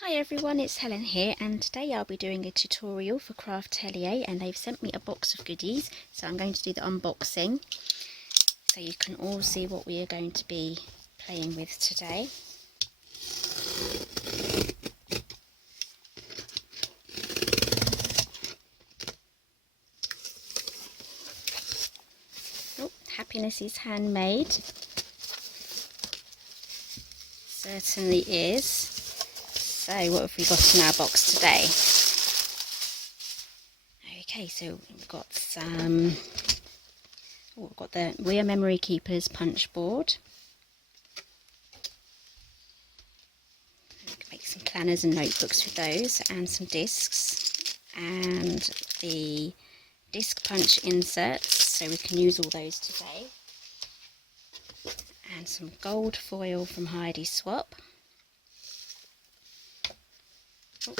Hi everyone, it's Helen here, and today I'll be doing a tutorial for Craftelier, and they've sent me a box of goodies, so I'm going to do the unboxing so you can all see what we are going to be playing with today. Oh, happiness is handmade. Certainly is. So what have we got in our box today? Okay, so we've got we've got the We Are Memory Keepers punch board. We can make some planners and notebooks with those, and some discs, and the disc punch inserts, so we can use all those today, and some gold foil from Heidi Swap. Oh,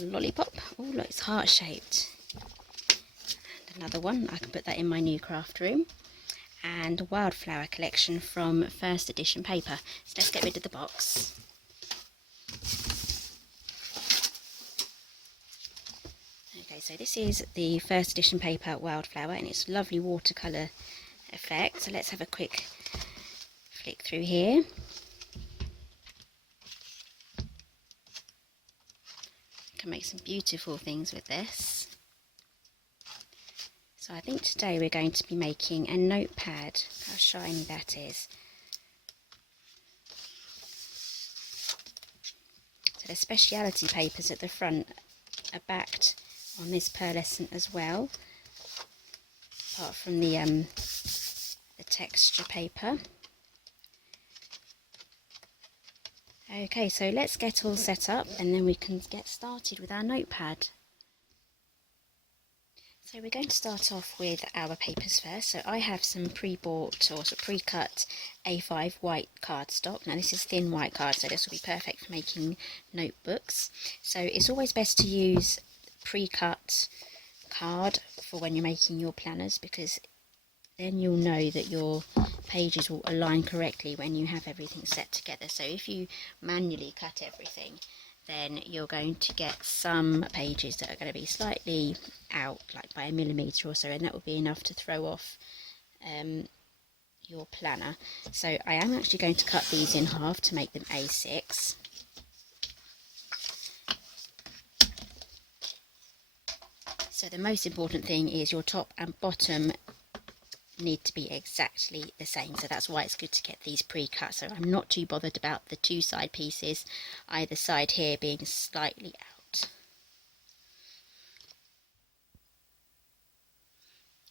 and a lollipop. Oh look, it's heart shaped. And another one, I can put that in my new craft room. And wildflower collection from first edition paper. So let's get rid of the box. Okay, so this is the first edition paper wildflower, and it's a lovely watercolour effect. So let's have a quick flick through here. I can make some beautiful things with this. So I think today we're going to be making a notepad. How shiny that is. So the speciality papers at the front are backed on this pearlescent as well, apart from the texture paper. Okay, so let's get all set up and then we can get started with our notepad. So we're going to start off with our papers first. So I have some pre-bought or pre-cut A5 white cardstock. Now this is thin white card, so this will be perfect for making notebooks. So it's always best to use pre-cut card for when you're making your planners, because then you'll know that your pages will align correctly when you have everything set together. So if you manually cut everything, then you're going to get some pages that are going to be slightly out, like by a millimetre or so, and that will be enough to throw off your planner. So I am actually going to cut these in half to make them A6. So the most important thing is your top and bottom need to be exactly the same, so that's why it's good to get these pre-cut. So I'm not too bothered about the two side pieces, either side here being slightly out.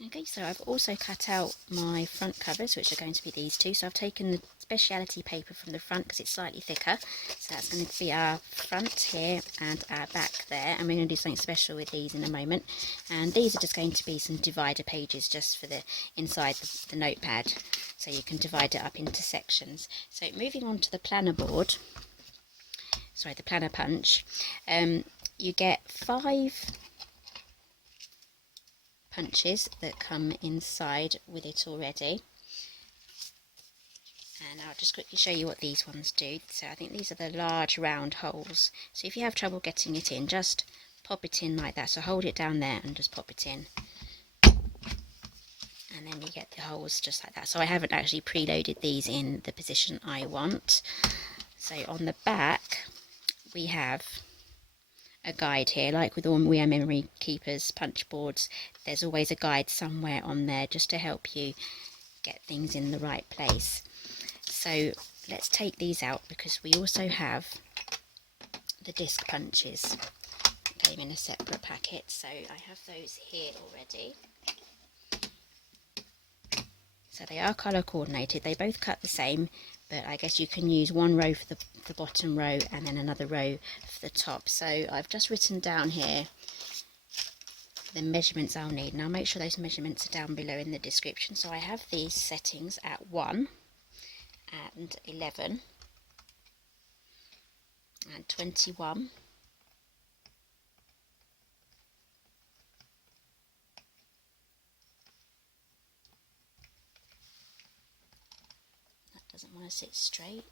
Okay, so I've also cut out my front covers, which are going to be these two. So I've taken the speciality paper from the front because it's slightly thicker, so that's going to be our front here and our back there, and we're going to do something special with these in a moment. And these are just going to be some divider pages just for the inside the notepad, so you can divide it up into sections. So moving on to the planner board, the planner punch, you get 5 punches that come inside with it already, and I'll just quickly show you what these ones do. So I think these are the large round holes, so if you have trouble getting it in, just pop it in like that. So hold it down there and just pop it in, and then you get the holes just like that. So I haven't actually preloaded these in the position I want. So on the back we have a guide here, like with all We Are Memory Keepers punch boards. There's always a guide somewhere on there just to help you get things in the right place. So let's take these out, because we also have the disc punches. They came in a separate packet, so I have those here already. So they are colour coordinated. They both cut the same, but I guess you can use one row for the bottom row and then another row for the top. So I've just written down here the measurements I'll need, and I'll make sure those measurements are down below in the description. So I have these settings at 1 and 11 and 21 . That doesn't want to sit straight.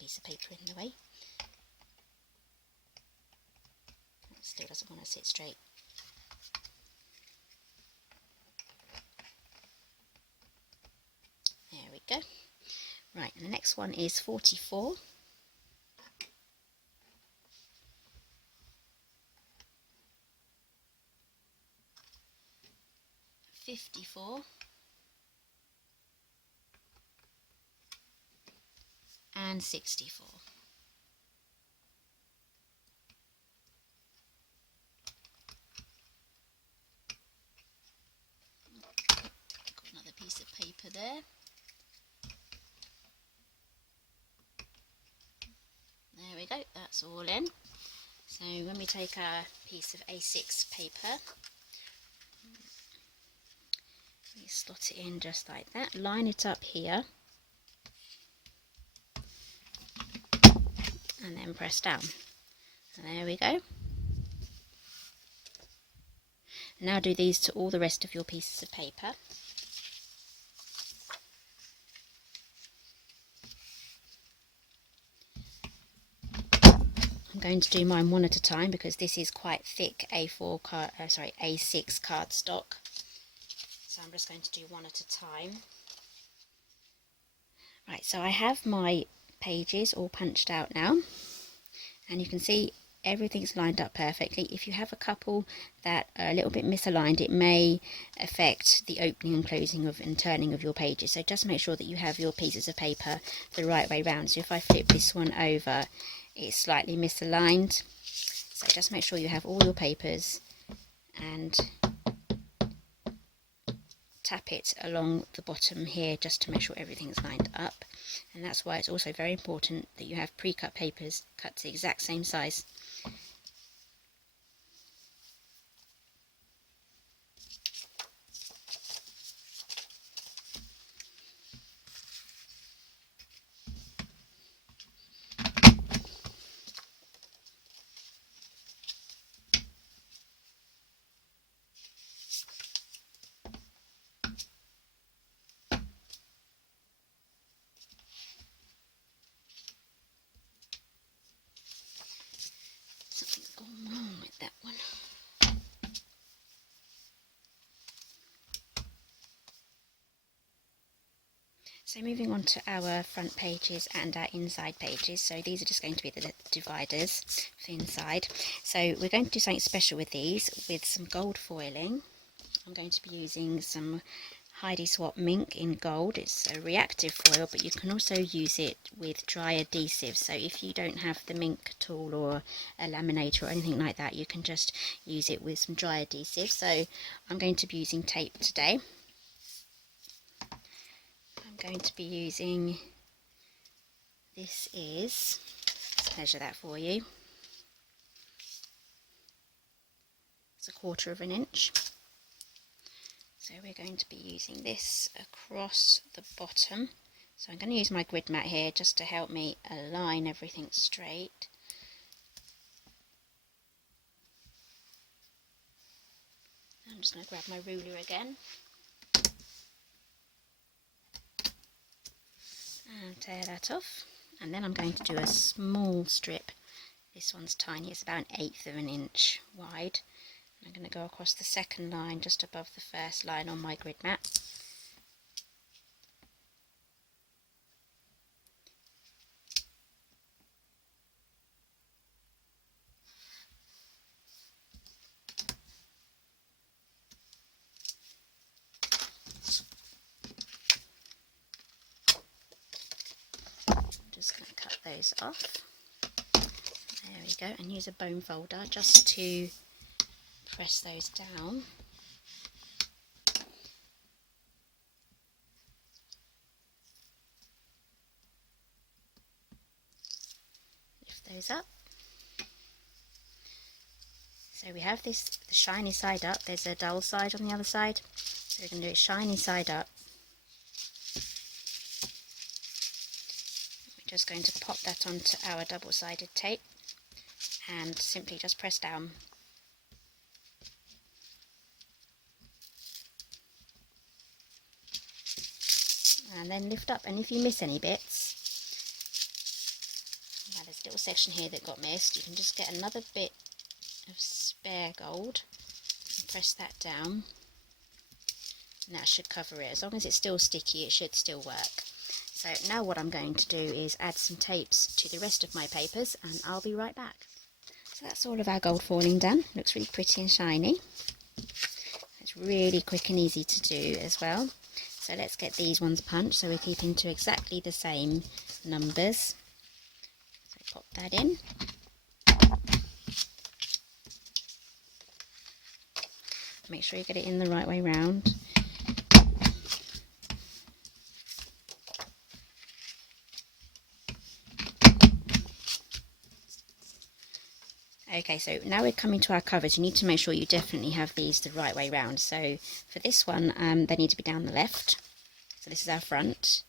piece of paper in the way. It still doesn't want to sit straight. There we go. Right, and the next one is 44. 54. And 64. Got another piece of paper there. There we go, that's all in. So when we take our piece of A6 paper, we slot it in just like that, line it up here, and then press down. And there we go. Now do these to all the rest of your pieces of paper. I'm going to do mine one at a time because this is quite thick A6 cardstock. So I'm just going to do one at a time. Right, so I have my pages all punched out now, and you can see everything's lined up perfectly. If you have a couple that are a little bit misaligned, it may affect the opening and closing of and turning of your pages. So just make sure that you have your pieces of paper the right way round. So if I flip this one over, it's slightly misaligned. So just make sure you have all your papers and tap it along the bottom here just to make sure everything's lined up. And that's why it's also very important that you have pre-cut papers cut to the exact same size. Something's gone wrong with that one. So moving on to our front pages and our inside pages. So these are just going to be the dividers for inside. So we're going to do something special with these with some gold foiling. I'm going to be using some Heidi Swap Mink in gold. It's a reactive foil, but you can also use it with dry adhesive. So if you don't have the Mink tool or a laminator or anything like that, you can just use it with some dry adhesive. So I'm going to be using tape today. Going to be using, this is, let's measure that for you, it's 1/4 inch. So we're going to be using this across the bottom. So I'm going to use my grid mat here just to help me align everything straight. I'm just going to grab my ruler again and tear that off, and then I'm going to do a small strip. This one's tiny, it's about 1/8 inch wide. I'm going to go across the second line just above the first line on my grid mat. Just going to cut those off. There we go, and use a bone folder just to press those down. Lift those up. So we have this, the shiny side up, there's a dull side on the other side. So we're going to do it shiny side up. We're just going to pop that onto our double-sided tape and simply just press down. And then lift up, and if you miss any bits, this little section here that got missed, you can just get another bit of spare gold and press that down, and that should cover it. As long as it's still sticky, it should still work. So now what I'm going to do is add some tapes to the rest of my papers, and I'll be right back. So that's all of our gold foiling done. Looks really pretty and shiny. It's really quick and easy to do as well. So let's get these ones punched, so we're keeping to exactly the same numbers. So pop that in. Make sure you get it in the right way round. Okay, so now we're coming to our covers. You need to make sure you definitely have these the right way round. So for this one, they need to be down the left. So this is our front.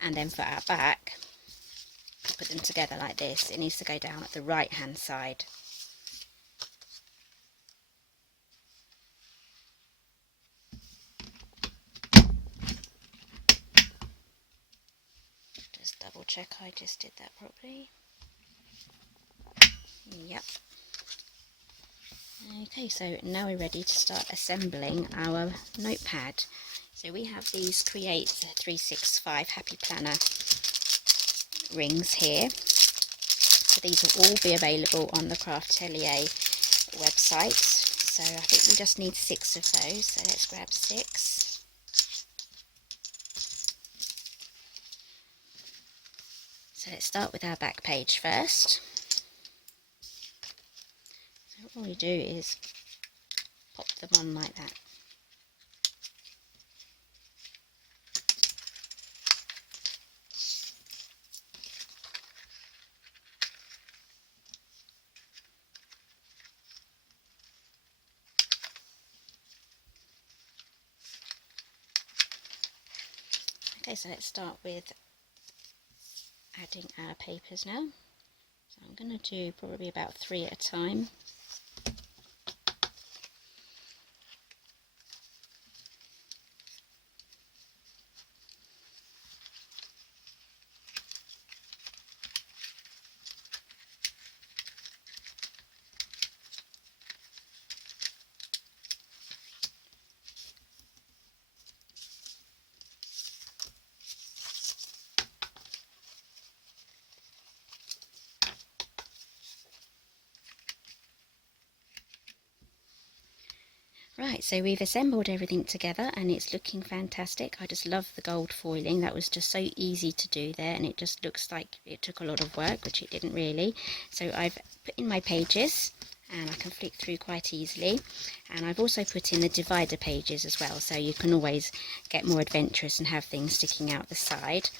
And then for our back, put them together like this. It needs to go down at the right hand side. Just double check I just did that properly. Yep. Okay, so now we're ready to start assembling our notepad. So we have these Create 365 Happy Planner rings here. So these will all be available on the Craftelier website. So I think we just need 6 of those. So let's grab 6. So let's start with our back page first. So what we do is pop them on like that. Okay, so let's start with adding our papers now. So I'm going to do probably about 3 at a time. Right, so we've assembled everything together and it's looking fantastic. I just love the gold foiling. That was just so easy to do there, and it just looks like it took a lot of work, which it didn't really. So I've put in my pages and I can flick through quite easily, and I've also put in the divider pages as well, so you can always get more adventurous and have things sticking out the side.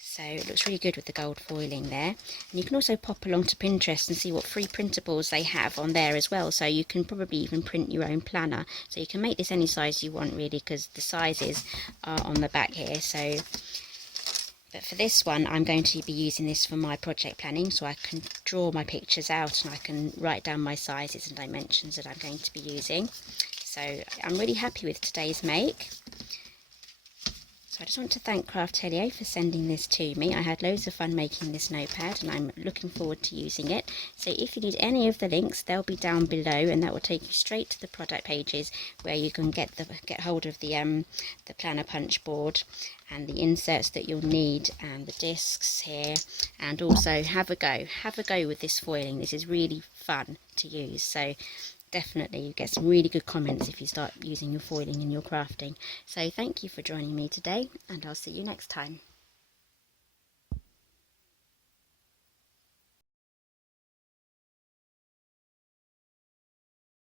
So it looks really good with the gold foiling there. And you can also pop along to Pinterest and see what free printables they have on there as well. So you can probably even print your own planner. So you can make this any size you want really, because the sizes are on the back here. So, but for this one, I'm going to be using this for my project planning, so I can draw my pictures out and I can write down my sizes and dimensions that I'm going to be using. So I'm really happy with today's make. So I just want to thank Craftelier for sending this to me. I had loads of fun making this notepad and I'm looking forward to using it. So if you need any of the links, they'll be down below, and that will take you straight to the product pages where you can get hold of the planner punch board and the inserts that you'll need, and the discs here, and also have a go with this foiling. This is really fun to use. So definitely you get some really good comments if you start using your foiling in your crafting. So thank you for joining me today, and I'll see you next time.